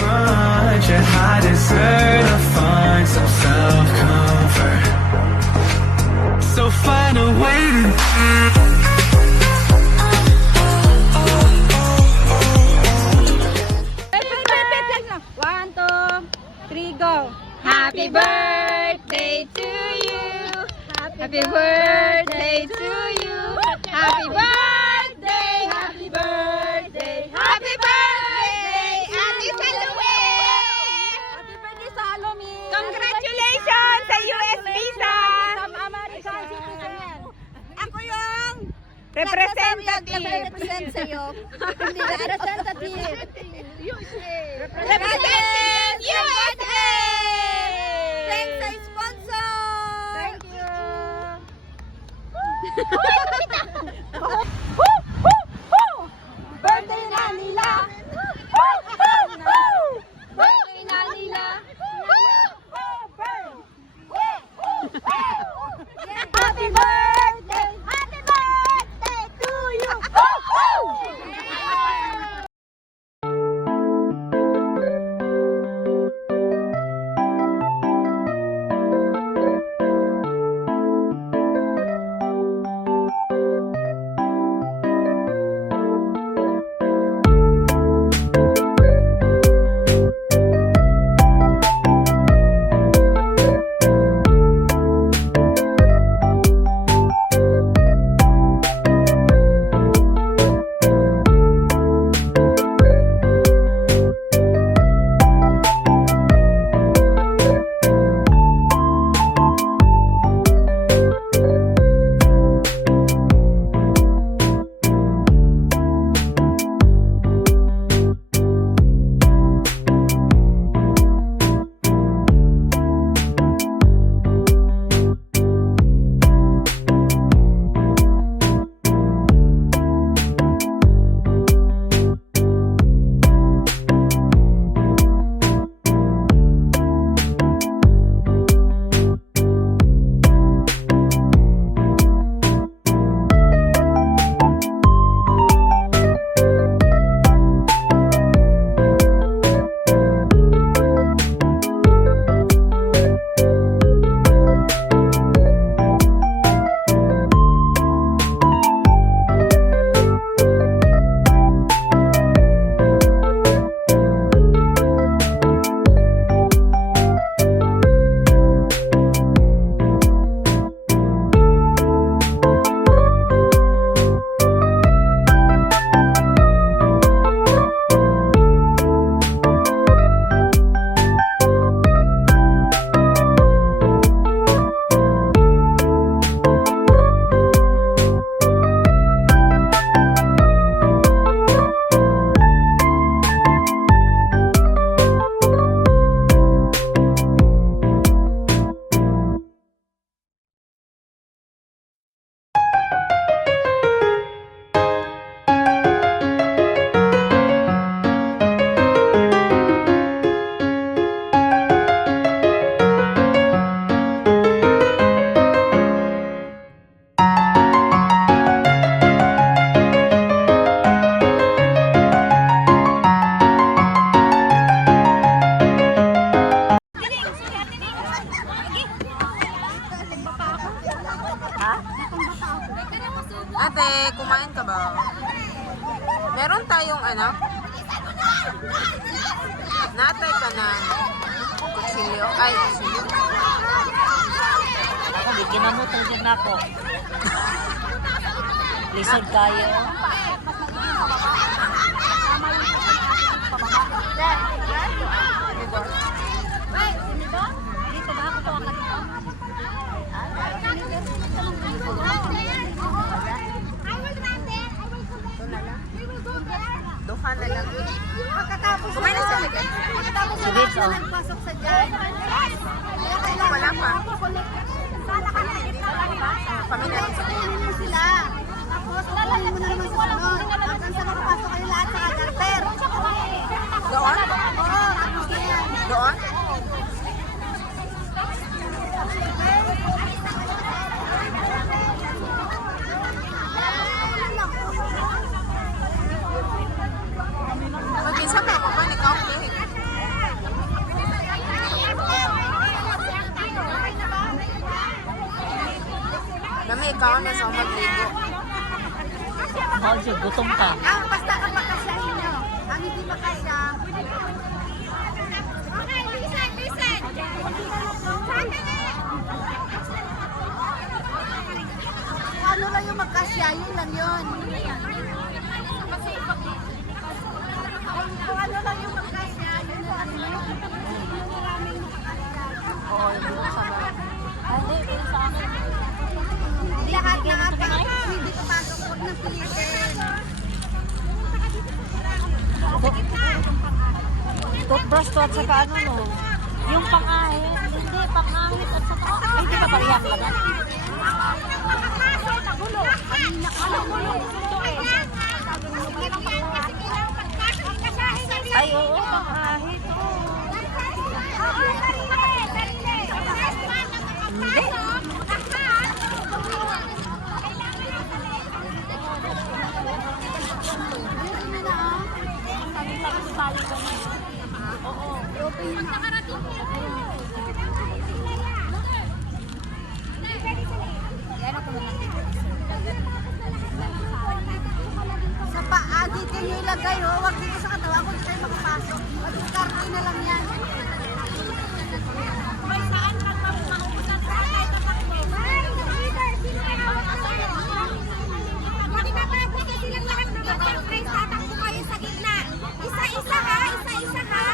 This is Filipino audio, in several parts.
much, and I deserve to find some self-comfort. So find a way to One, two, three, go. Happy birthday to you. Happy birthday to you. Happy birthday. Happy birthday. Happy birthday, Ate Salome. Happy birthday, Salome. Congratulations sa US visa. American citizen. Ako yung representative sa'yo. Hindi representative. Representative USA! Thanks sa sponsor! Thank you! Birthday na nila! Birthday na nila! Happy birthday! Happy birthday to you! Ate, kumain ka ba? Meron tayong ano? Natay ka ng kutsilyo. Ay, kutsilyo. Ako, di kinamutol din ako. Lisod tayo. Duha na lang. Kumain na sa ligay. Sige, so. Wala pa. Kami na sila. Tapos, kukunin mo na naman sa sunod. Hanggang sa makapasok kayo lahat sa garter. Doon? Doon? Okay, sabi mo ba ni Coffee? tao na sa magligo. Oh, Diyo, gutom ka. Basta kapag kasyahin nyo. Ang hindi makasya, Okay, listen, listen. kung ano lang yung magkasya, yun lang yun. Kung ano lang yung magkasya, yun lang yun. Oo, yung sa mga. Hindi, pero sa amin. Lahat na ata, hindi kapasok, huwag nang pilitin. Toothbrush to at saka ano no. Yung pangahit. Hindi, pangahit at saka. Ay, hindi ka parehang lang. Ay, oo, pangahit. Hindi. Sa paa, dito nyo ilagay, oh. Huwag dito sa katawan, kung di kayo makapasok. Huwag yung karne na lang yan. Isa-isa ha, isa-isa ha.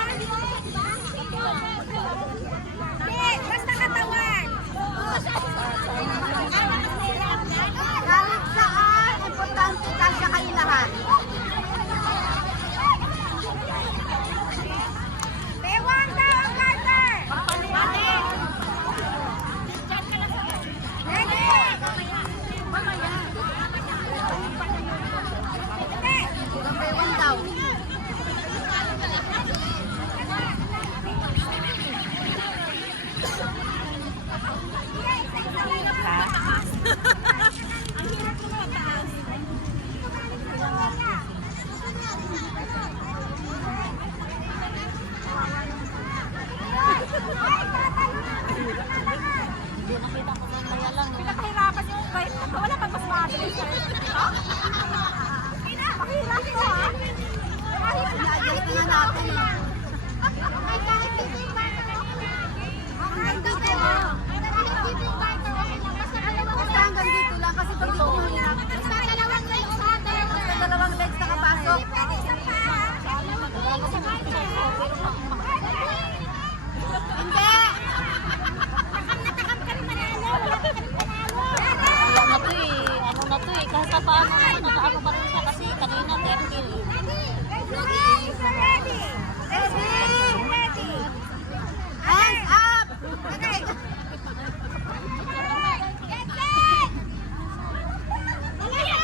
Hindi, basta katawan. Kahit saan, importante kasya kayo lahat. Bewang daw, Carter. Ready? Gabewan daw. Hindi, nakita ko mamaya lang. Pinakahirapan yung kahit wala pang mas maasin. Pakihirap ko ha. Inaagalit na nga natin, eh. Kahit dito yung bata. Kahit dito. Basta hanggang dito lang, kasi pag dito mo hirap. Basta dalawang legs ha. Basta dalawang legs nakapasok. Isa pa ha. Hindi! Natakam ka rin manalo. Wala ka rin manalo. Wala na to eh. Ano na to eh. Kahit pa paano, nakaano pa rin siya kasi kanina 30. Ready? Ready? Ready? Hands up! Okay. Get set! Malaya!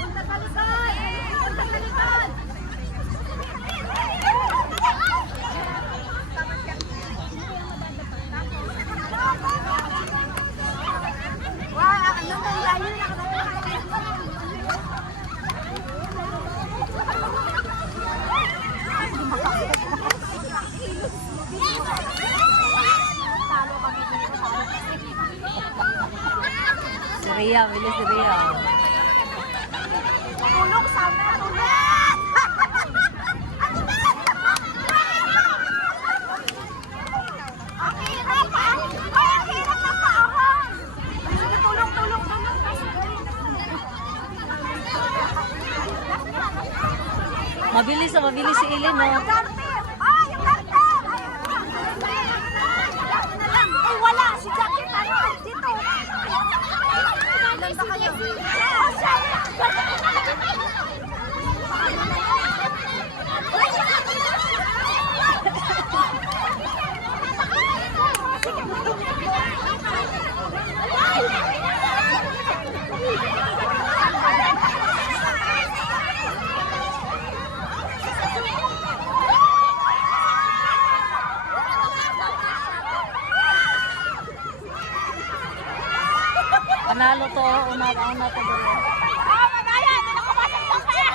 Punta sa likod! Punta sa likod! Wow, ano nang layo na Si Rhea, bilis si Rhea. tulong sana, tulong! Ang hirap ha? Ay, ang hirap ng paahon! Sige, tulong, tulong, tulong! Mabilis si Ilin, no? Carter! Ay, yung Carter! Ay, wala! Si Jackie, ano? Dito! Ilan ba kayo? Panalo to, una to dali. Ah, Manaya! Hindi nakapasok sa kaya!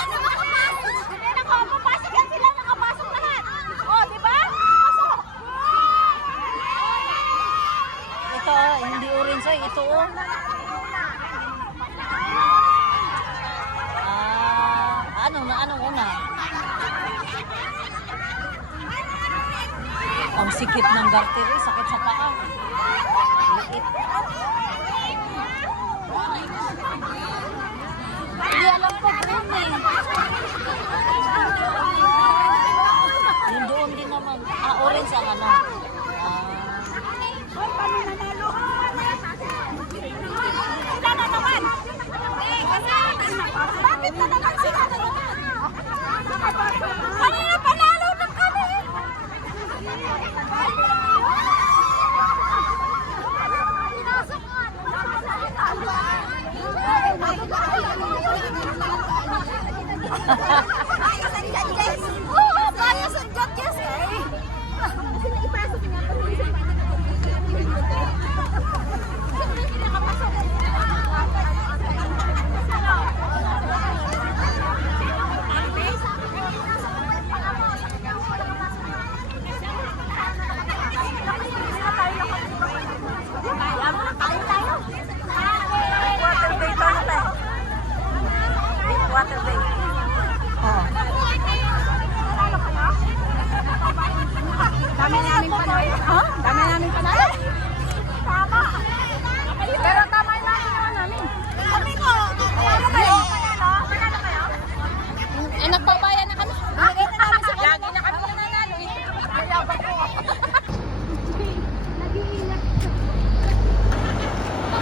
Hindi nakapasok yan sila! Nakapasok lahat! Oh, di ba? Nakapasok! dito, oh. Anong una? Ang sikip ng garter, eh. Sakit sa paa. Liit. Hindi alam ko green, eh. Yung doon din naman. Orange ang ano. Bakit na naman sila? Kanina panalo na kami! Pinasok nga! Bias ang judges! Oo, bias ang judges eh! Ipasok niya pa rin sa Dami namin panalo. Ha? Dami namin panalo. Tama. Pero tama yung namin namin. Kami ko. Panalo kayo? Panalo kayo? Eh, nagpabayan na kami. Lagi na namin sa kanila. Lagi na kami nananalo eh. Mayabang ko. Nag-iingat.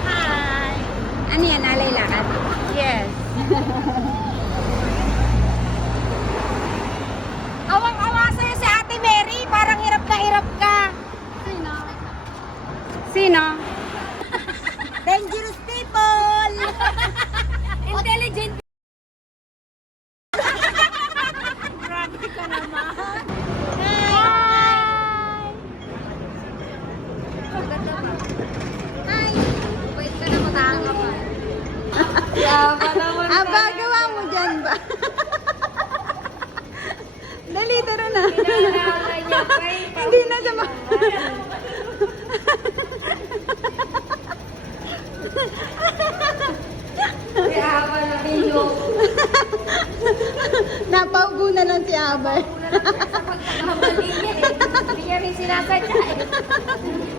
Hi. Ano yan? Alay lakad? Yes. Awang-awa sa'yo si Ate Mary. Parang hirap na hirap ka. Sino? Sino? Dangerous people! Intelligent. Grabe ka naman. Hi! Hi! Wait ka na matanga pa. Yaba naman. Aba, gawa mo dyan ba? Dali, tara na. Hindi na siya ma... Napaubo na lang si Abay. Hindi niya rin sinasadya eh.